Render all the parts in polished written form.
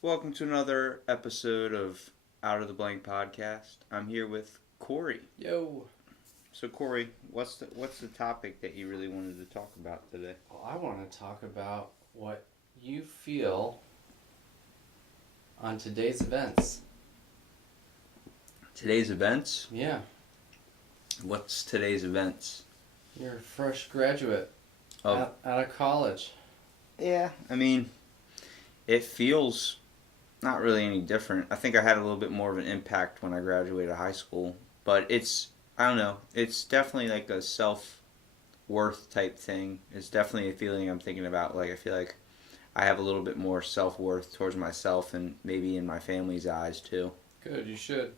Welcome to another episode of Out of the Blank podcast. I'm here with Corey. Yo. So Corey, what's the topic that you really wanted to talk about today? Well, I want to talk about what you feel on today's events. Today's events? Yeah. What's today's events? You're a fresh graduate out of college. Yeah, I mean, it feels not really any different. I think I had a little bit more of an impact when I graduated high school, but I don't know, it's definitely like a self-worth type thing. It's definitely a feeling I'm thinking about. Like, I feel like I have a little bit more self-worth towards myself and maybe in my family's eyes too. Good, you should.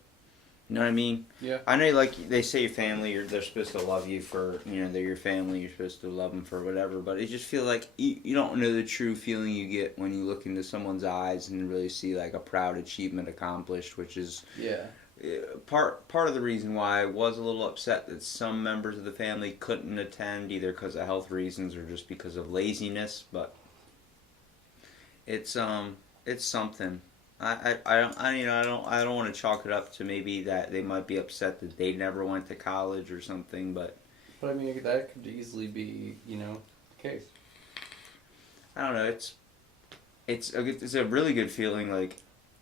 You know what I mean? Yeah. I know, like, they say your family, they're supposed to love you for, they're your family, you're supposed to love them for whatever, but it just feels like you don't know the true feeling you get when you look into someone's eyes and really see, like, a proud achievement accomplished, which is part of the reason why I was a little upset that some members of the family couldn't attend, either because of health reasons or just because of laziness, but it's something. I don't want to chalk it up to maybe that they might be upset that they never went to college or something, but I mean, that could easily be, the case. I don't know. It's a really good feeling. Like,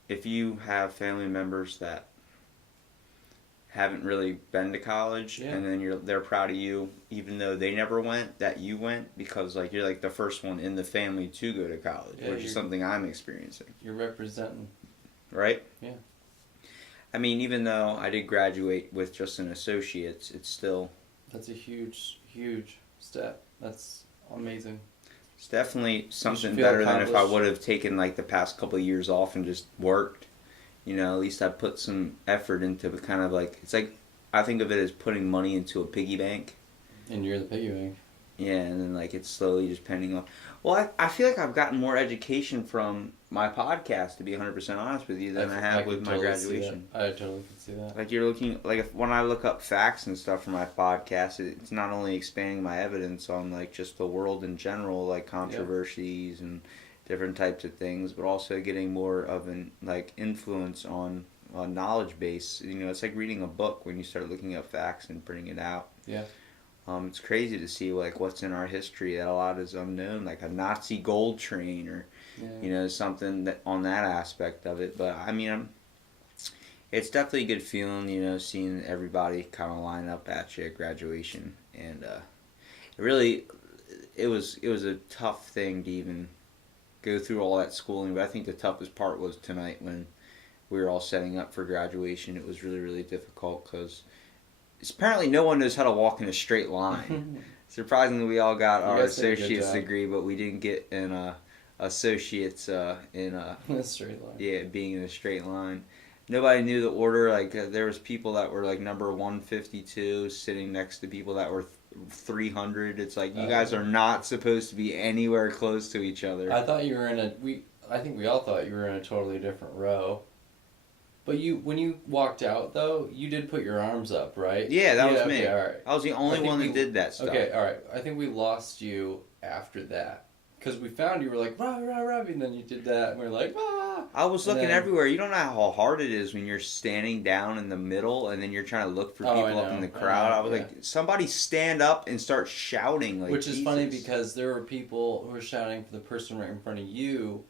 if you have family members that haven't really been to college, and then they're proud of you, even though they never went, that you went, because like you're like the first one in the family to go to college, which is something I'm experiencing. You're representing, right? Yeah. I mean, even though I did graduate with just an associate's, it's still... That's a huge, huge step. That's amazing. It's definitely something better than if I would have taken like the past couple of years off and just worked. At least I put some effort into it, kind of like, it's like, I think of it as putting money into a piggy bank. And you're the piggy bank. Yeah, and then like it's slowly just pending off. Well, I feel like I've gotten more education from my podcast, to be 100% honest with you, than I have with my graduation. I totally can see that. Like, you're looking, like, when I look up facts and stuff for my podcast, it's not only expanding my evidence on, like, just the world in general, like controversies and different types of things, but also getting more of an, like, influence on a knowledge base. It's like reading a book when you start looking up facts and printing it out. Yeah. It's crazy to see, like, what's in our history that a lot is unknown, like a Nazi gold train or, something that on that aspect of it. But, I mean, it's definitely a good feeling, seeing everybody kind of line up at you at graduation. And it was a tough thing to even go through all that schooling. But I think the toughest part was tonight when we were all setting up for graduation. It was really, really difficult because... apparently no one knows how to walk in a straight line. Surprisingly, we all got our associate's degree, but we didn't get an associate's in a straight line. Yeah, being in a straight line. Nobody knew the order. Like, there was people that were like number 152 sitting next to people that were 300. It's like, you guys are not supposed to be anywhere close to each other. I thought you were I think we all thought you were in a totally different row. But when you walked out, though, you did put your arms up, right? Yeah, that was me. Okay, all right. I was the only one that did that stuff. Okay, all right. I think we lost you after that. Because we found you were like, rah, rah, rah, and then you did that, and we were like, ah. I was looking everywhere. You don't know how hard it is when you're standing down in the middle, and then you're trying to look for people up in the crowd. I was like, somebody stand up and start shouting. Like, which is funny because there were people who were shouting for the person right in front of you,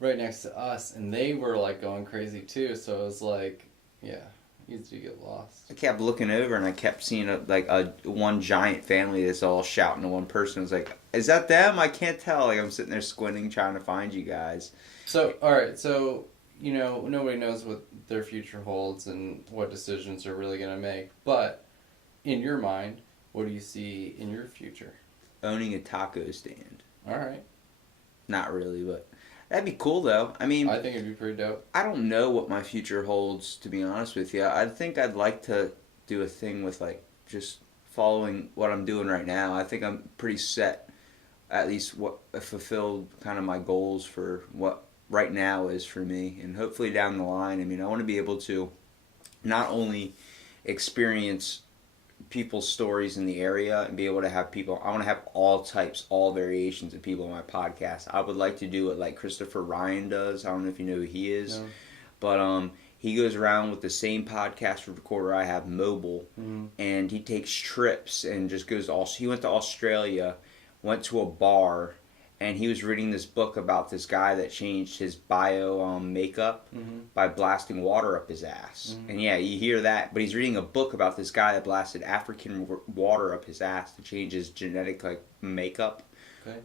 right next to us, and they were like going crazy too. So it was like, easy to get lost. I kept looking over and I kept seeing one giant family that's all shouting to one person. I was like, is that them? I can't tell. Like, I'm sitting there squinting trying to find you guys. So, alright, so, nobody knows what their future holds and what decisions they're really going to make. But, in your mind, what do you see in your future? Owning a taco stand. Alright. Not really, but... that'd be cool, though. I mean... I think it'd be pretty dope. I don't know what my future holds, to be honest with you. I think I'd like to do a thing with, like, just following what I'm doing right now. I think I'm pretty set, at least what fulfilled kind of my goals for what right now is for me. And hopefully down the line, I mean, I want to be able to not only experience people's stories in the area and be able to have people. I want to have all types, all variations of people on my podcast. I would like to do it like Christopher Ryan does. I don't know if you know who he is, No. but he goes around with the same podcast recorder I have, mobile, Mm-hmm. and he takes trips and just goes. Also, he went to Australia, went to a bar, and he was reading this book about this guy that changed his bio makeup Mm-hmm. by blasting water up his ass. Mhm. And yeah, you hear that, but he's reading a book about this guy that blasted African water up his ass to change his genetic like makeup, Okay.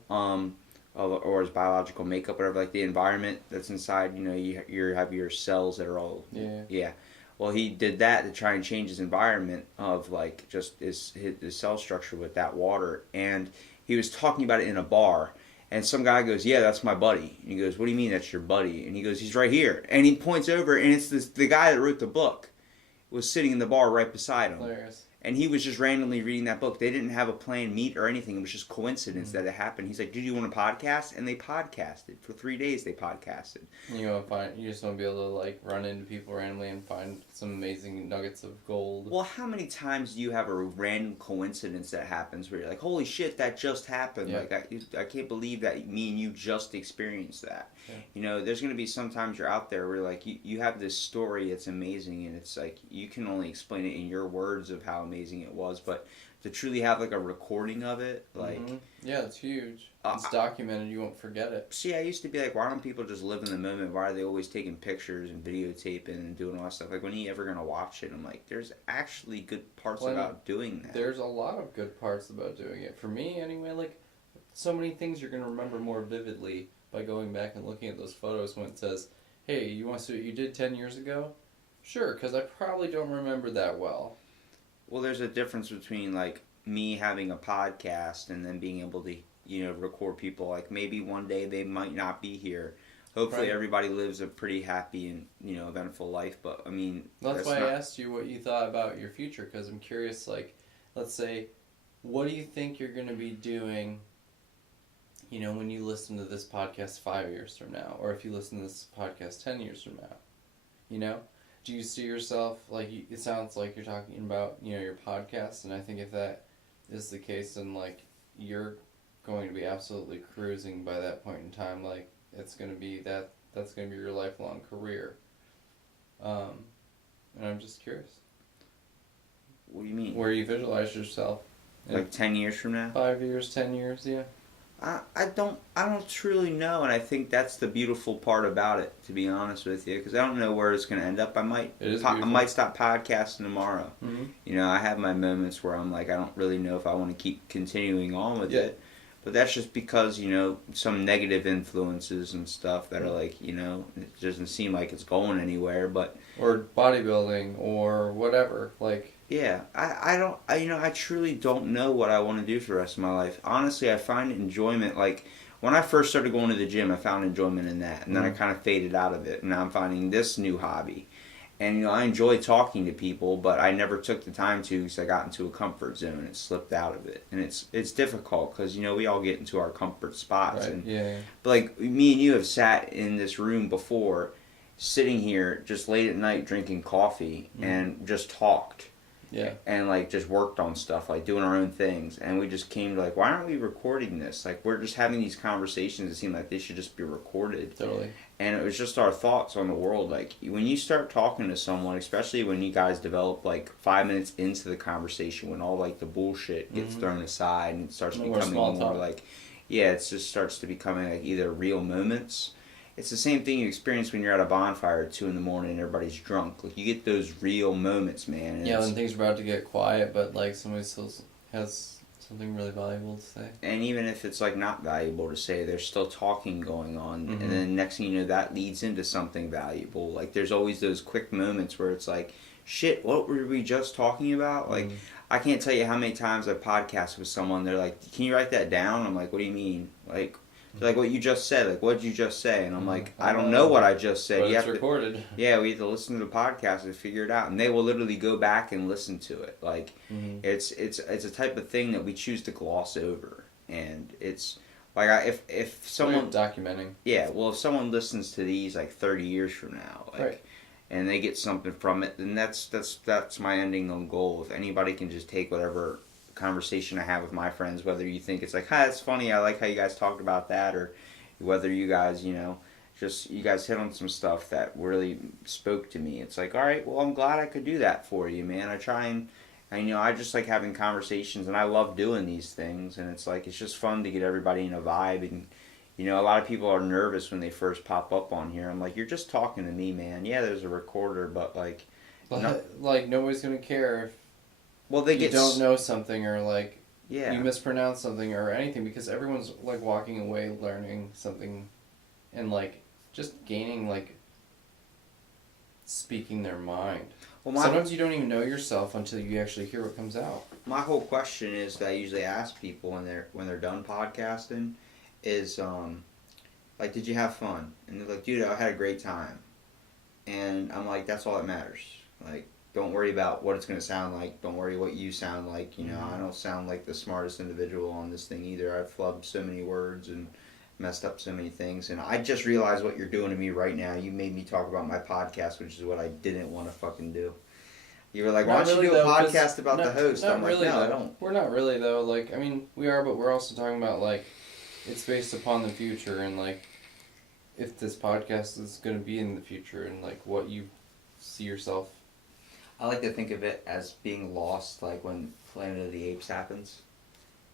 or his biological makeup, whatever, like the environment that's inside. You know, you have your cells that are all Yeah. Well, he did that to try and change his environment of like just his cell structure with that water, and he was talking about it in a bar. And some guy goes, "Yeah, that's my buddy." And he goes, "What do you mean that's your buddy?" And he goes, "He's right here." And he points over, and it's the guy that wrote the book was sitting in the bar right beside him. Hilarious. And he was just randomly reading that book. They didn't have a planned meet or anything. It was just coincidence that it happened. He's like, "Dude, you want to podcast?" And they podcasted. For 3 days, they podcasted. You just want to be able to like run into people randomly and find some amazing nuggets of gold. Well, how many times do you have a random coincidence that happens where you're like, "Holy shit, that just happened!" Yeah. Like, I can't believe that me and you just experienced that. Yeah. You know, there's going to be sometimes you're out there where like you have this story, it's amazing, and it's like you can only explain it in your words of how amazing it was, but to truly have like a recording of it, like, Mhm. Yeah, it's huge. Uh, It's documented. You won't forget it. see, I used to be like, why don't people just live in the moment? Why are they always taking pictures and videotaping and doing all that stuff? Like, when are you ever going to watch it? I'm like, there's actually good parts Well, about doing that. There's a lot of good parts about doing it. For me, anyway, like, so many things you're going to remember more vividly by going back and looking at those photos when it says, hey, you want to see what you did 10 years ago? Sure, because I probably don't remember that well. Well, there's a difference between like me having a podcast and then being able to, you know, record people. Like maybe one day they might not be here. Hopefully, Right. everybody lives a pretty happy and, you know, eventful life. But I mean, That's why not... I asked you what you thought about your future, because I'm curious, like, let's say, what do you think you're going to be doing, you know, when you listen to this podcast 5 years from now, or if you listen to this podcast 10 years from now? You know? Do you see yourself, like, it sounds like you're talking about, you know, your podcast, and I think if that is the case, then, like, you're going to be absolutely cruising by that point in time. Like, it's going to be that's going to be your lifelong career. And I'm just curious. What do you mean? Where you visualize yourself in Like 10 years from now? 5 years, 10 years, yeah. I don't truly know, and I think that's the beautiful part about it, to be honest with you, because I don't know where it's going to end up. I might stop podcasting tomorrow. Mm-hmm. You know, I have my moments where I'm like, I don't really know if I want to keep continuing on with it. But that's just because, you know, some negative influences and stuff that are like, you know, it doesn't seem like it's going anywhere. But Or bodybuilding or whatever. Like, yeah, I truly don't know what I want to do for the rest of my life. Honestly, I find enjoyment, like, when I first started going to the gym, I found enjoyment in that. And then I kind of faded out of it. And now I'm finding this new hobby. And, you know, I enjoy talking to people, but I never took the time to because I got into a comfort zone and slipped out of it. And it's difficult because, you know, we all get into our comfort spots. right, And, yeah. but, like, me and you have sat in this room before, sitting here just late at night drinking coffee and just talked. Yeah. And, like, just worked on stuff, like, doing our own things. And we just came to, like, why aren't we recording this? Like, we're just having these conversations that seem like they should just be recorded. Totally. And it was just our thoughts on the world. Like, when you start talking to someone, especially when you guys develop, like, 5 minutes into the conversation, when all, like, the bullshit gets thrown aside and it starts No more becoming small more, talk. like, yeah, it just starts to becoming, like, either real moments. It's the same thing you experience when you're at a bonfire at 2 in the morning and everybody's drunk. Like, you get those real moments, man. And Yeah, it's- when things are about to get quiet, but, like, somebody still has something really valuable to say. And even if it's like not valuable to say, there's still talking going on, Mhm. and then next thing you know, that leads into something valuable. Like there's always those quick moments where it's like, shit, what were we just talking about? Like I can't tell you how many times I podcast with someone. They're like, can you write that down? I'm like, what do you mean? Like, they're like what you just said. Like, what did you just say? And I'm like, I don't know what I just said. But You it's have to, recorded. yeah, we have to listen to the podcast and figure it out, and they will literally go back and listen to it. Like, it's a type of thing that we choose to gloss over, and it's like if someone documenting. yeah, well, if someone listens to these like 30 years from now, like, Right. and they get something from it, then that's my ending on goal. If anybody can just take whatever conversation I have with my friends, whether you think it's like, hi, it's funny, I like how you guys talked about that, or whether you guys, just you guys hit on some stuff that really spoke to me. It's like, all right, well, I'm glad I could do that for you, man. I try and I just like having conversations, and I love doing these things, and it's like, it's just fun to get everybody in a vibe. And a lot of people are nervous when they first pop up on here. I'm like, you're just talking to me, man. Yeah, there's a recorder, but like, like nobody's gonna care if well, they you get don't know something, or like yeah, you mispronounce something or anything, because everyone's like walking away learning something, and like just gaining, like speaking their mind. Well, sometimes you don't even know yourself until you actually hear what comes out. My whole question is that I usually ask people when they're done podcasting is like, did you have fun? And they're like, dude, I had a great time. And I'm like, that's all that matters. Like, don't worry about what it's going to sound like. Don't worry what you sound like. I don't sound like the smartest individual on this thing either. I've flubbed so many words and messed up so many things. And I just realized what you're doing to me right now. You made me talk about my podcast, which is what I didn't want to fucking do. You were like, why don't you do a podcast about the host? I'm like, no, I don't. We're not really, though. Like, I mean, we are, but we're also talking about, like, it's based upon the future, and, like, if this podcast is going to be in the future, and, like, what you see yourself. I like to think of it as being lost, like when Planet of the Apes happens,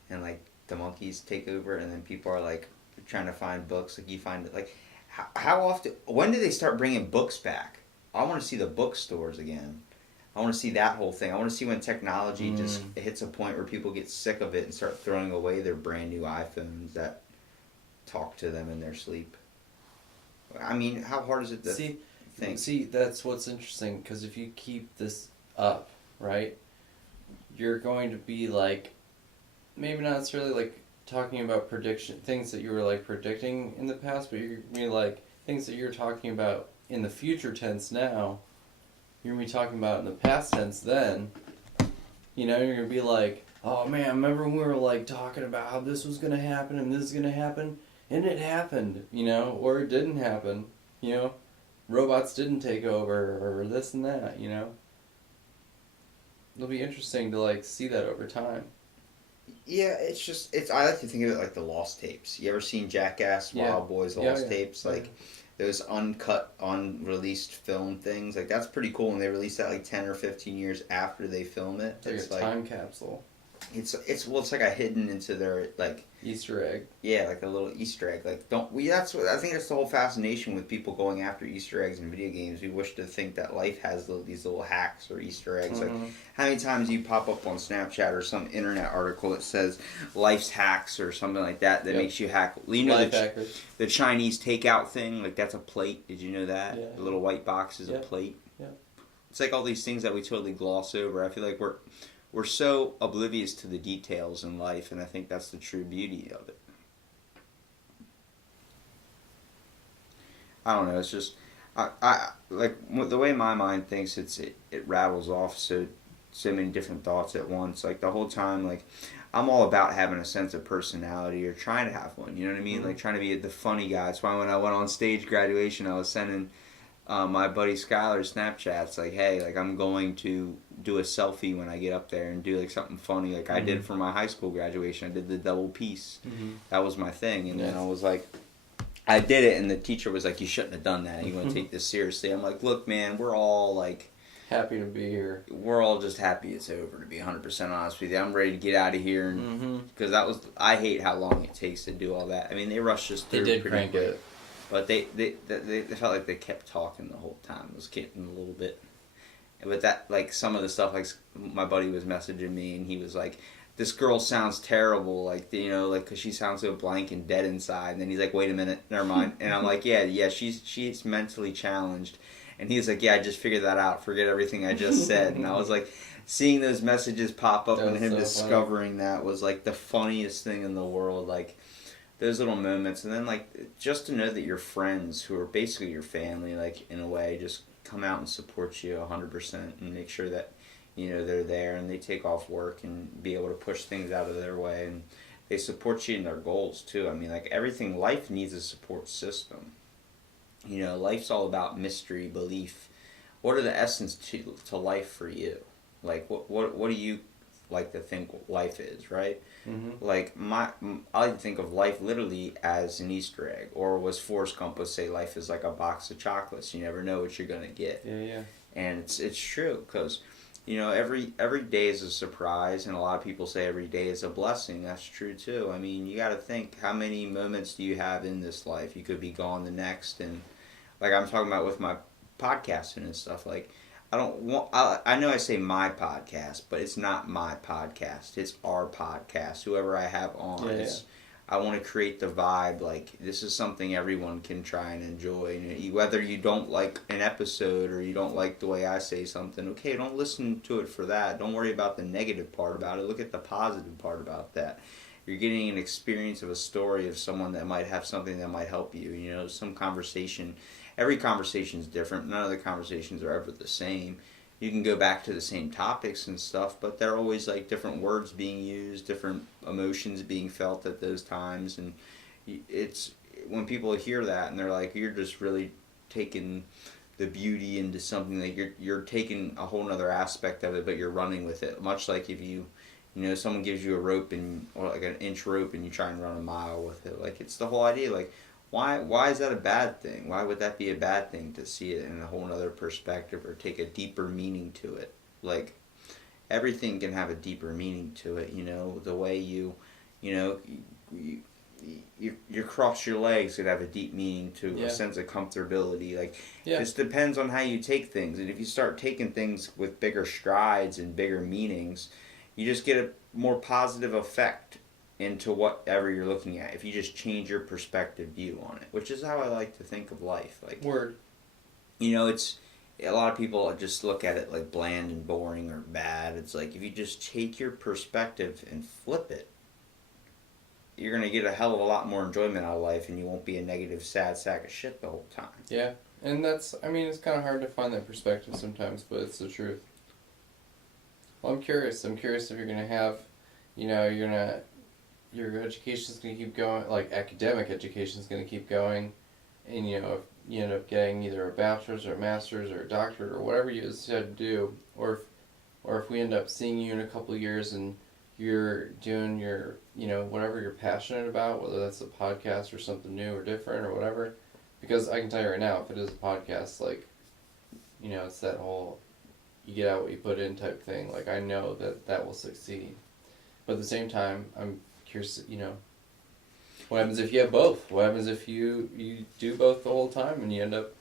and like the monkeys take over, and then people are like trying to find books. Like you find it, like how often? When do they start bringing books back? I want to see the bookstores again. I want to see that whole thing. I want to see when technology just hits a point where people get sick of it and start throwing away their brand new iPhones that talk to them in their sleep. I mean, how hard is it to think? See, that's what's interesting, because if you keep this up, right, you're going to be like, maybe not necessarily like talking about things that you were like predicting in the past, but you're going to be like things that you're talking about in the future tense now, you're going to be talking about in the past tense then. You're going to be like, oh man, remember when we were like talking about how this was going to happen and this is going to happen? And it happened, or it didn't happen, robots didn't take over, or this and that, It'll be interesting to, like, see that over time. Yeah, I like to think of it like the Lost Tapes. You ever seen Jackass, Wild Boys, Lost Tapes? Like, those uncut, unreleased film things. Like, that's pretty cool, and they release that, like, 10 or 15 years after they film it. It's like a time capsule. It's like a hidden into their, like... Easter egg. Yeah, like a little Easter egg. Like, I think that's the whole fascination with people going after Easter eggs in video games. We wish to think that life has these little hacks or Easter eggs. Mm-hmm. Like, how many times you pop up on Snapchat or some internet article that says life's hacks or something like that makes you hack. Life hackers. The Chinese takeout thing, like, that's a plate. Did you know that? Yeah. The little white box is a plate. Yeah. It's like all these things that we totally gloss over. I feel like we're so oblivious to the details in life, and I think that's the true beauty of it. I don't know. It's just, I like the way my mind thinks. It rattles off so many different thoughts at once. Like the whole time, like I'm all about having a sense of personality or trying to have one. You know what I mean? Like trying to be the funny guy. That's why when I went on stage graduation, I was sending my buddy Skylar Snapchats like, hey, like I'm going to do a selfie when I get up there and do like something funny like I did for my high school graduation. I did the double piece. That was my thing, and then I was like, I did it, and the teacher was like, you shouldn't have done that. You want to take this seriously? I'm like, look, man, we're all like happy to be here. We're all just happy it's over, to be 100% honest with you. I'm ready to get out of here, and because I hate how long it takes to do all that. I mean, they rushed us through. They did crank it. But they felt like they kept talking the whole time. It was getting a little bit. But that, like, some of the stuff, like, my buddy was messaging me, and he was like, this girl sounds terrible, like, because she sounds so blank and dead inside. And then he's like, wait a minute, never mind. And I'm like, yeah, she's mentally challenged. And he's like, yeah, I just figured that out. Forget everything I just said. And I was like, seeing those messages pop up and him discovering that was, like, the funniest thing in the world, like, those little moments. And then, like, just to know that your friends, who are basically your family, like, in a way, just come out and support you 100% and make sure that, they're there and they take off work and be able to push things out of their way. And they support you in their goals, too. I mean, like, everything, life needs a support system. Life's all about mystery, belief, what are the essence to life for you? Like what do you like to think life is, right? Mm-hmm. Like I like to think of life literally as an Easter egg, or was Forrest Gump would say life is like a box of chocolates. You never know what you're gonna get, Yeah, yeah. and it's true because every day is a surprise, and a lot of people say every day is a blessing. That's true too. I mean, you got to think, how many moments do you have in this life? You could be gone the next, and like I'm talking about with my podcasting and stuff. Like I don't want. I know I say my podcast, but it's not my podcast. It's our podcast. Whoever I have on, Yeah, it's. I want to create the vibe. Like this is something everyone can try and enjoy. And whether you don't like an episode or you don't like the way I say something, okay, don't listen to it for that. Don't worry about the negative part about it. Look at the positive part about that. You're getting an experience of a story of someone that might have something that might help you. Some conversation. Every conversation is different. None of the conversations are ever the same. You can go back to the same topics and stuff, but they're always like different words being used, different emotions being felt at those times, and it's when people hear that and they're like, you're just really taking the beauty into something, like you're taking a whole other aspect of it, but you're running with it. Much like if someone gives you a rope or like an inch rope and you try and run a mile with it. Like it's the whole idea. Like why is that a bad thing? Why would that be a bad thing to see it in a whole other perspective or take a deeper meaning to it? Like everything can have a deeper meaning to it. The way you cross your legs could have a deep meaning to Yeah. a sense of comfortability. Like Yeah. this depends on how you take things, and if you start taking things with bigger strides and bigger meanings, you just get a more positive effect into whatever you're looking at if you just change your perspective view on it, which is how I like to think of life. Like Word. it's a lot of people just look at it like bland and boring or bad. It's like if you just take your perspective and flip it, you're going to get a hell of a lot more enjoyment out of life, and you won't be a negative, sad sack of shit the whole time. Yeah. And it's kind of hard to find that perspective sometimes, but it's the truth. Well, I'm curious if you're going to have, your education's going to keep going, like academic education's going to keep going, and if you end up getting either a bachelor's or a master's or a doctorate or whatever you decide to do, or if we end up seeing you in a couple of years and you're doing your, whatever you're passionate about, whether that's a podcast or something new or different or whatever, because I can tell you right now, if it is a podcast, like, it's that whole you get out what you put in type thing. Like, I know that will succeed. But at the same time, I'm curious, what happens if you have both? What happens if you do both the whole time and you end up,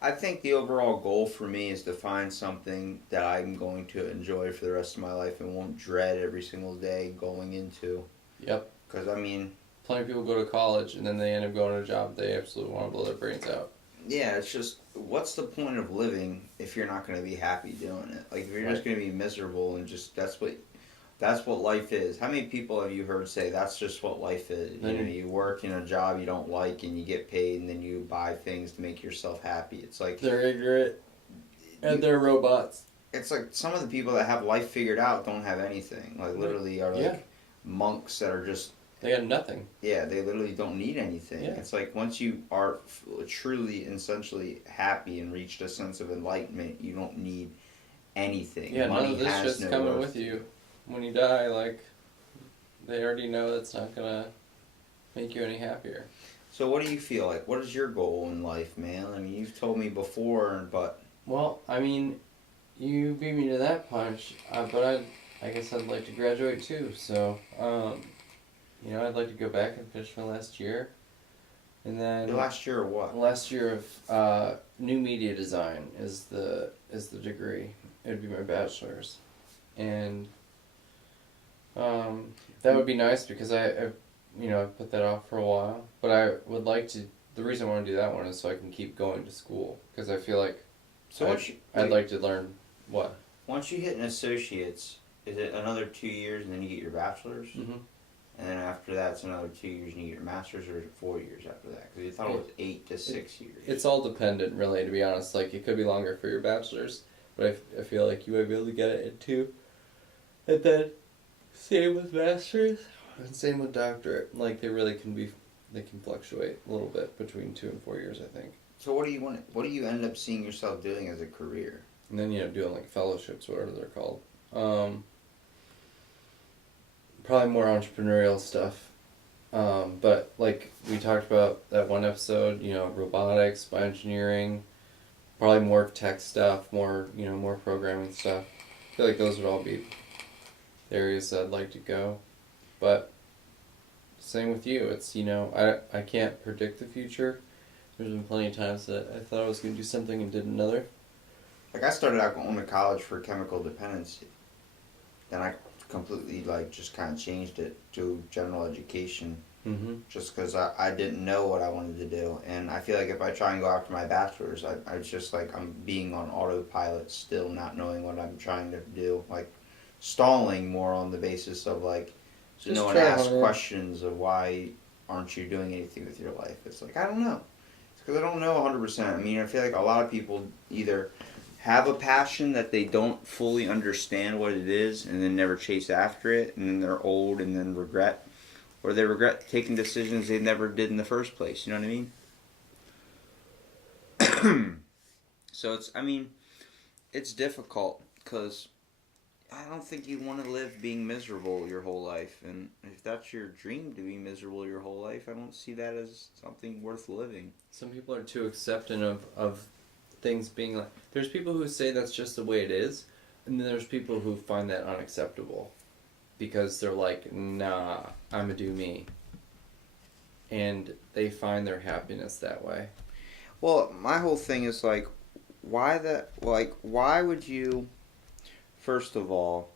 I think the overall goal for me is to find something that I'm going to enjoy for the rest of my life and won't dread every single day going into. Yep. Because, plenty of people go to college and then they end up going to a job they absolutely want to blow their brains out. yeah, it's just, what's the point of living if you're not going to be happy doing it? Like, if you're just going to be miserable and just, that's what life is. How many people have you heard say that's just what life is? You work in a job you don't like and you get paid and then you buy things to make yourself happy. It's like they're ignorant and they're robots. It's like some of the people that have life figured out don't have anything. Like literally are like monks that are just they got nothing. Yeah, they literally don't need anything. Yeah. It's like once you are truly essentially happy and reached a sense of enlightenment, you don't need anything. Yeah, Money none of this has shit's no coming worth. with you. When you die, like, they already know that's not gonna make you any happier. So what do you feel like? What is your goal in life, man? I mean, you've told me before, but... Well, you beat me to that punch, but I guess I'd like to graduate too, so, I'd like to go back and finish my last year. And then... Your last year or what? Last year of new media design is the degree. It would be my bachelor's. And... that would be nice because I put that off for a while. But I would like to. The reason I want to do that one is so I can keep going to school because I feel like. So I'd like to learn what. Once you hit an associate's, is it another 2 years and then you get your bachelor's? Mm-hmm. And then after that, it's another 2 years and you get your master's, or is it 4 years after that? Because you thought it was 8 to 6 years. It's all dependent, really. To be honest, like it could be longer for your bachelor's, but I feel like you might be able to get it in 2, and then. Same with masters and same with doctorate. Like they really can fluctuate a little bit between 2 and 4 years, I think. So what do you want? What do you end up seeing yourself doing as a career? And then, doing like fellowships, whatever they're called. Probably more entrepreneurial stuff. But like we talked about that one episode, robotics, bioengineering, probably more tech stuff, more programming stuff. I feel like those would all be the areas I'd like to go. But same with you. It's, I can't predict the future. There's been plenty of times that I thought I was going to do something and did another. Like I started out going to college for chemical dependency. Then I completely just kind of changed it to general education. Mm-hmm. Just because I didn't know what I wanted to do. And I feel like if I try and go after my bachelor's, I just I'm being on autopilot still, not knowing what I'm trying to do. Like stalling more on the basis of no one asks questions of why aren't you doing anything with your life. It's like, I don't know. It's because I don't know 100%. I mean, I feel like a lot of people either have a passion that they don't fully understand what it is and then never chase after it, and then they're old and then regret. Or they regret taking decisions they never did in the first place. You know what I mean? So it's difficult because I don't think you want to live being miserable your whole life. And if that's your dream to be miserable your whole life, I don't see that as something worth living. Some people are too accepting of things being like... There's people who say that's just the way it is, and then there's people who find that unacceptable. Because they're like, nah, I'ma do me. And they find their happiness that way. Well, my whole thing is why would you, first of all,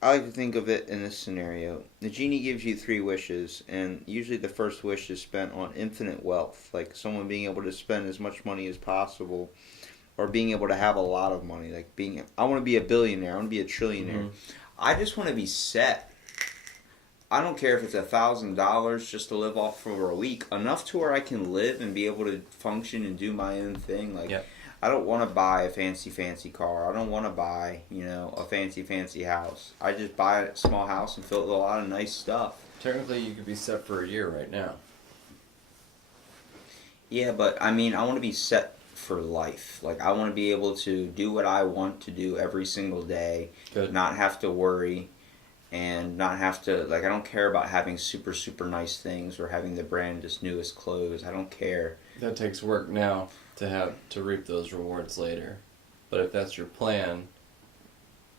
I like to think of it in this scenario. The genie gives you 3 wishes, and usually the first wish is spent on infinite wealth. Like someone being able to spend as much money as possible, or being able to have a lot of money. I want to be a billionaire, I want to be a trillionaire. Mm-hmm. I just want to be set. I don't care if it's $1,000 just to live off for a week. Enough to where I can live and be able to function and do my own thing. Yep. I don't want to buy a fancy car. I don't want to buy, a fancy house. I just buy a small house and fill it with a lot of nice stuff. Technically, you could be set for a year right now. Yeah, but I want to be set for life. I want to be able to do what I want to do every single day. Good. Not have to worry, and not have to, I don't care about having super, super nice things or having the brandest, newest clothes. I don't care. That takes work now to reap those rewards later. But if that's your plan,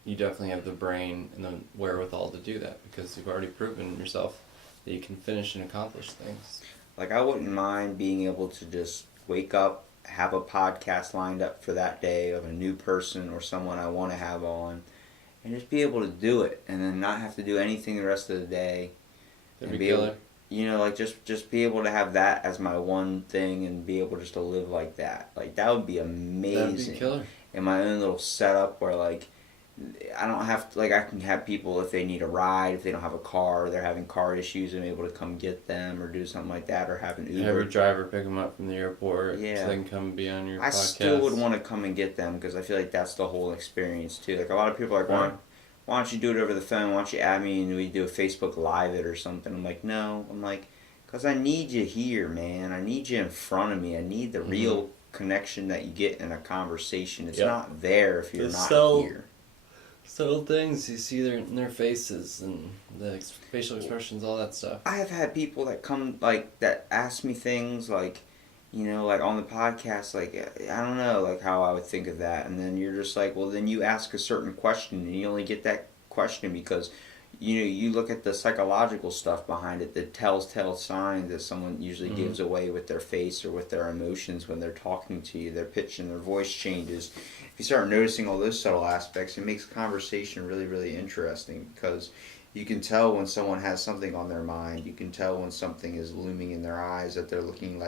you definitely have the brain and the wherewithal to do that, because you've already proven yourself that you can finish and accomplish things. I wouldn't mind being able to just wake up, have a podcast lined up for that day of a new person or someone I want to have on, and just be able to do it, and then not have to do anything the rest of the day. That'd be killer. Just be able to have that as my one thing and be able just to live like that. That would be amazing. That'd be killer. In my own little setup where I don't have to, I can have people if they need a ride, if they don't have a car, they're having car issues, I'm able to come get them or do something like that, or have an Uber. Have your driver pick them up from the airport, yeah. So they can come be on your podcast. I still would want to come and get them because I feel like that's the whole experience too. A lot of people are like, why don't you do it over the phone? Why don't you add me and we do a Facebook Live it or something? I'm like, no. I'm like, because I need you here, man. I need you in front of me. I need the real connection that you get in a conversation. It's not there if you're not here. Subtle things you see in their faces and the facial expressions, all that stuff. I have had people that come that ask me things on the podcast, I don't know how I would think of that, and then you're just well, then you ask a certain question and you only get that question because you look at the psychological stuff behind it, the telltale signs that someone usually gives away with their face or with their emotions when they're talking to you, their pitch and their voice changes. If you start noticing all those subtle aspects, it makes conversation really, really interesting because you can tell when someone has something on their mind. You can tell when something is looming in their eyes that they're looking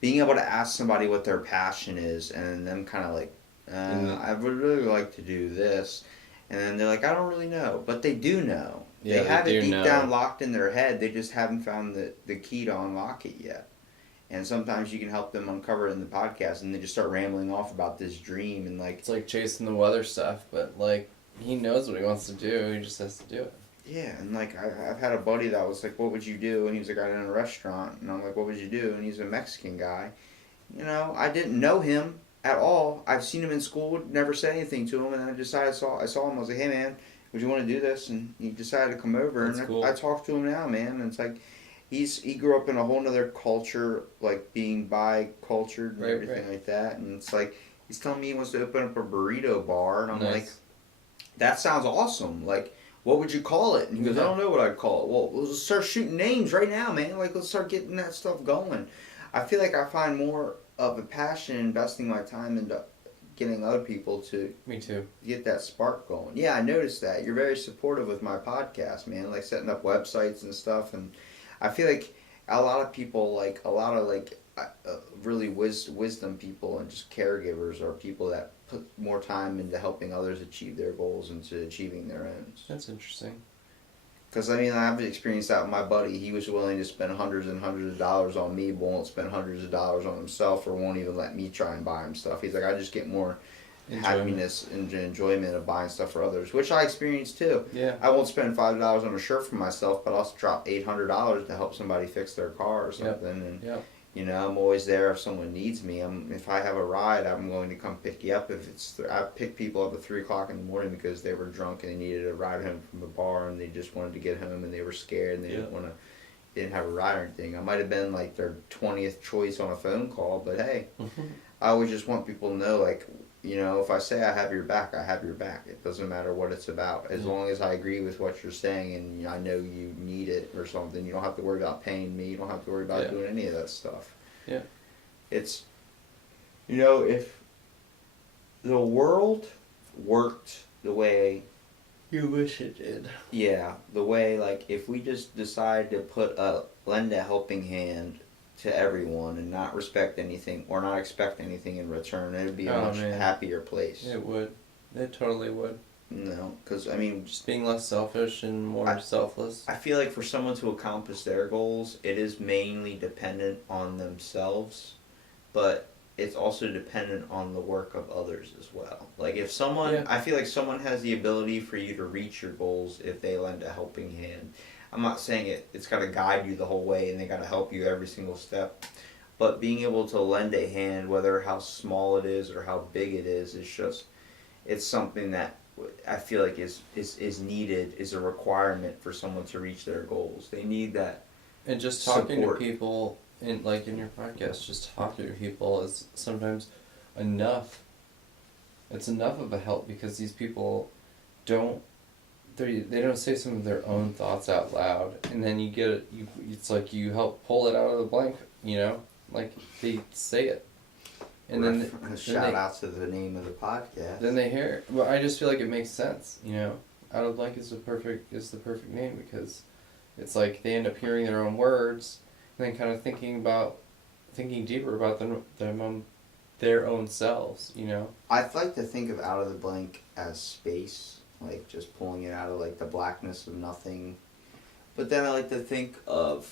being able to ask somebody what their passion is and them kind of I would really like to do this. And then they're I don't really know. But they do know. Yeah, they have it deep down locked in their head. They just haven't found the key to unlock it yet. And sometimes you can help them uncover it in the podcast, and they just start rambling off about this dream and it's like chasing the weather stuff, but he knows what he wants to do. He just has to do it. Yeah, and I've had a buddy that was what would you do? And he was I own a restaurant, and I'm what would you do? And he's a Mexican guy, You know, I didn't know him at all. I've seen him in school, never said anything to him, and then I saw him. I was like, hey man, would you want to do this? And he decided to come over, That's and cool. I talked to him now, man. And it's like he grew up in a whole nother culture, like being bi-cultured and Right, everything right. like that. And it's like he's telling me he wants to open up a burrito bar, and I'm like, Nice. that sounds awesome. Like, what would you call it? And he goes, I Yeah. don't know what I'd call it. Well, let's start shooting names right now, man. Like, let's start getting that stuff going. I feel like I find more of a passion investing my time into getting other people to Me too. get that spark going. Yeah, I noticed that. You're very supportive with my podcast, man. Like setting up websites and stuff. And I feel like a lot of people, like a lot of really wisdom people and just caregivers are people that put more time into helping others achieve their goals and to achieving their own. That's interesting. Because I mean, I've experienced that with my buddy. He was willing to spend hundreds and hundreds of dollars on me, but won't spend hundreds of dollars on himself, or won't even let me try and buy him stuff. He's like, I just get more Enjoyment. happiness and enjoyment of buying stuff for others, which I experience too. Yeah. I won't spend $5 on a shirt for myself, but I'll drop $800 to help somebody fix their car or something. And Yep. you know, I'm always there if someone needs me. If I have a ride, I'm going to come pick you up. If it's I pick people up at 3 o'clock in the morning because they were drunk and they needed a ride home from the bar and they just wanted to get home and they were scared and they didn't want to. They didn't have a ride or anything. I might have been like their 20th choice on a phone call, but hey, I always just want people to know, like, you know, if I say I have your back, I have your back. It doesn't matter what it's about. As long as I agree with what you're saying and I know you need it or something, you don't have to worry about paying me. You don't have to worry about doing any of that stuff. Yeah. It's, you know, if the world worked the way, You wish it did. yeah, the way, like, if we just decide to lend a helping hand to everyone and not respect anything or not expect anything in return, it would be a much happier place. It would. It totally would. No, because I mean, Just being less selfish and more selfless. I feel like for someone to accomplish their goals, it is mainly dependent on themselves, but it's also dependent on the work of others as well. Like if someone, I feel like someone has the ability for you to reach your goals if they lend a helping hand. I'm not saying it's got to guide you the whole way and they got to help you every single step, but being able to lend a hand, whether how small it is or how big it is just, it's something that I feel like is needed, is a requirement for someone to reach their goals. They need that. And just talking support. to people in your podcast, just talking to people is sometimes enough. It's enough of a help because these people don't they don't say some of their own thoughts out loud, and then you get it. It's like you help pull it out of the blank. You know, like they say it, and then Shout out to the name of the podcast. Then they hear it. Well, I just feel like it makes sense. You know, out of the blank is the perfect name because it's like they end up hearing their own words and then kind of thinking deeper about their own selves. You know. I'd like to think of out of the blank as space. Like just pulling it out of like the blackness of nothing. But then I like to think of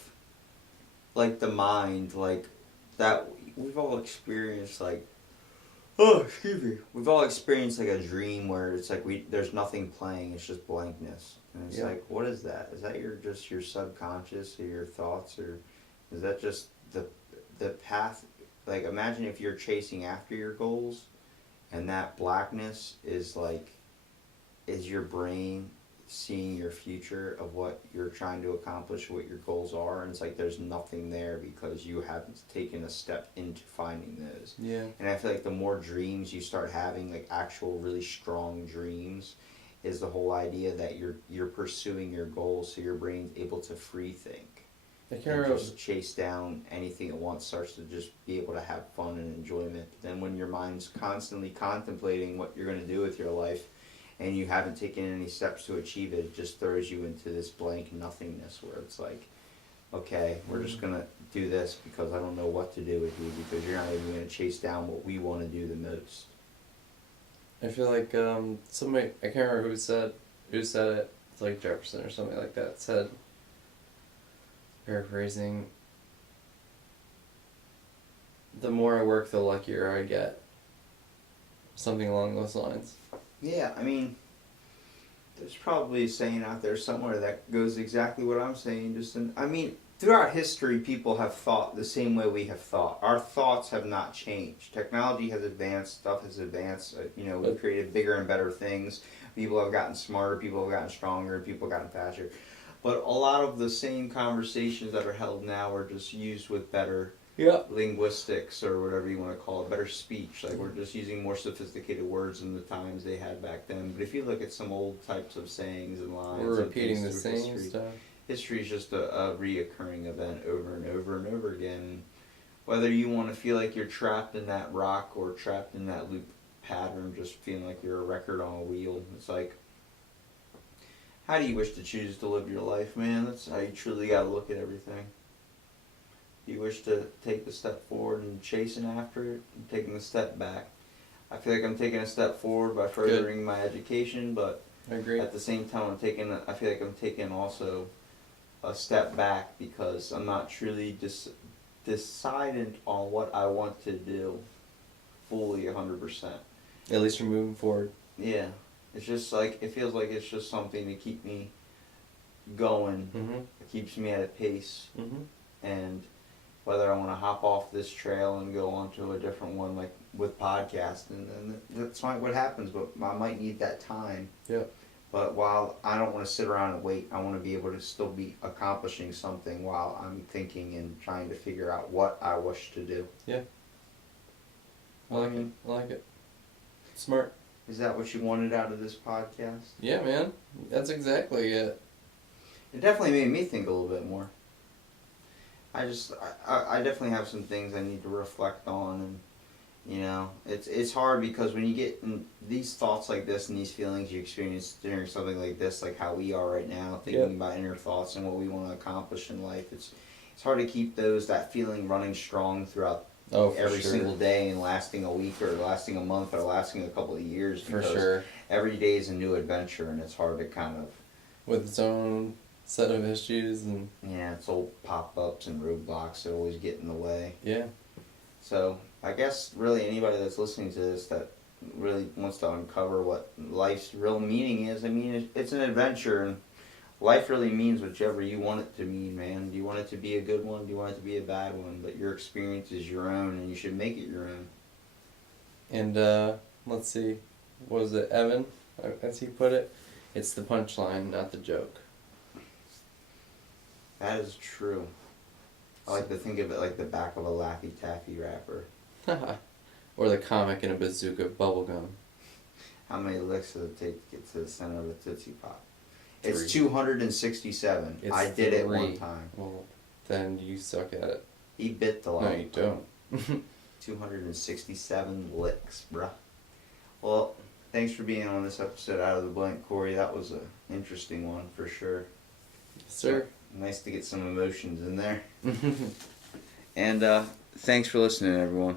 like the mind, like that we've all experienced like we've all experienced like a dream where it's like there's nothing playing, it's just blankness. And it's like, what is that? Is that your subconscious or your thoughts, or is that just the path? Like imagine if you're chasing after your goals and that blackness is your brain seeing your future of what you're trying to accomplish, what your goals are, and it's like there's nothing there because you haven't taken a step into finding those. Yeah. And I feel like the more dreams you start having, like actual really strong dreams, is the whole idea that you're pursuing your goals, so your brain's able to free think. And just chase down anything at once, starts to just be able to have fun and enjoyment. But then when your mind's constantly contemplating what you're going to do with your life, and you haven't taken any steps to achieve it, it just throws you into this blank nothingness where it's like, okay, we're just going to do this because I don't know what to do with you because you're not even going to chase down what we want to do the most. I feel like somebody, I can't remember who said it, it's like Jefferson or something like that, said, paraphrasing, the more I work, the luckier I get. Something along those lines. Yeah, I mean, there's probably a saying out there somewhere that goes exactly what I'm saying. I mean, throughout history, people have thought the same way we have thought. Our thoughts have not changed. Technology has advanced. Stuff has advanced. We've created bigger and better things. People have gotten smarter. People have gotten stronger. People have gotten faster. But a lot of the same conversations that are held now are just used with better linguistics or whatever you want to call it, better speech. Like we're just using more sophisticated words than the times they had back then. But if you look at some old types of sayings and lines, We're and repeating the things through same history, stuff. history is just a reoccurring event over and over and over again. Whether you want to feel like you're trapped in that rock or trapped in that loop pattern, just feeling like you're a record on a wheel, it's like, how do you wish to choose to live your life, man? That's how you truly got to look at everything. Do you wish to take the step forward and chasing after it, and taking a step back? I feel like I'm taking a step forward by furthering my education, but I agree. at the same time, I feel like I'm taking also a step back because I'm not truly decided on what I want to do fully 100%. At least you're moving forward. Yeah. It's just like, it feels like it's just something to keep me going. Mm-hmm. It keeps me at a pace. Mm-hmm. And whether I want to hop off this trail and go on to a different one, like with podcasting, and that's what happens, but I might need that time. Yeah. But while I don't want to sit around and wait, I want to be able to still be accomplishing something while I'm thinking and trying to figure out what I wish to do. Yeah. I like it. I like it. Smart. Is that what you wanted out of this podcast? Yeah, man. That's exactly it. It definitely made me think a little bit more. I definitely have some things I need to reflect on, and it's hard because when you get in these thoughts like this and these feelings you experience during something like this, like how we are right now, thinking about inner thoughts and what we want to accomplish in life, it's hard to keep that feeling running strong throughout every single day and lasting a week or lasting a month or lasting a couple of years. For sure. Every day is a new adventure, and it's hard to kind of with its own set of issues and it's old pop-ups and roadblocks that always get in the way. Yeah. So I guess really anybody that's listening to this that really wants to uncover what life's real meaning is, I mean, it's an adventure, and life really means whichever you want it to mean, man. Do you want it to be a good one? Do you want it to be a bad one? But your experience is your own, and you should make it your own. And let's see, what was it, Evan, as he put it? It's the punchline, not the joke. That is true. I like to think of it like the back of a Laffy Taffy wrapper. Or the comic in a bazooka bubblegum. How many licks does it take to get to the center of a Tootsie Pop? 3. It's 267. I did it 3. one time. Well, then you suck at it. He bit the No, line. you don't. 267 licks, bruh. Well, thanks for being on this episode Out of the Blank, Corey. That was an interesting one for sure. Sir. Nice to get some emotions in there. And thanks for listening, everyone.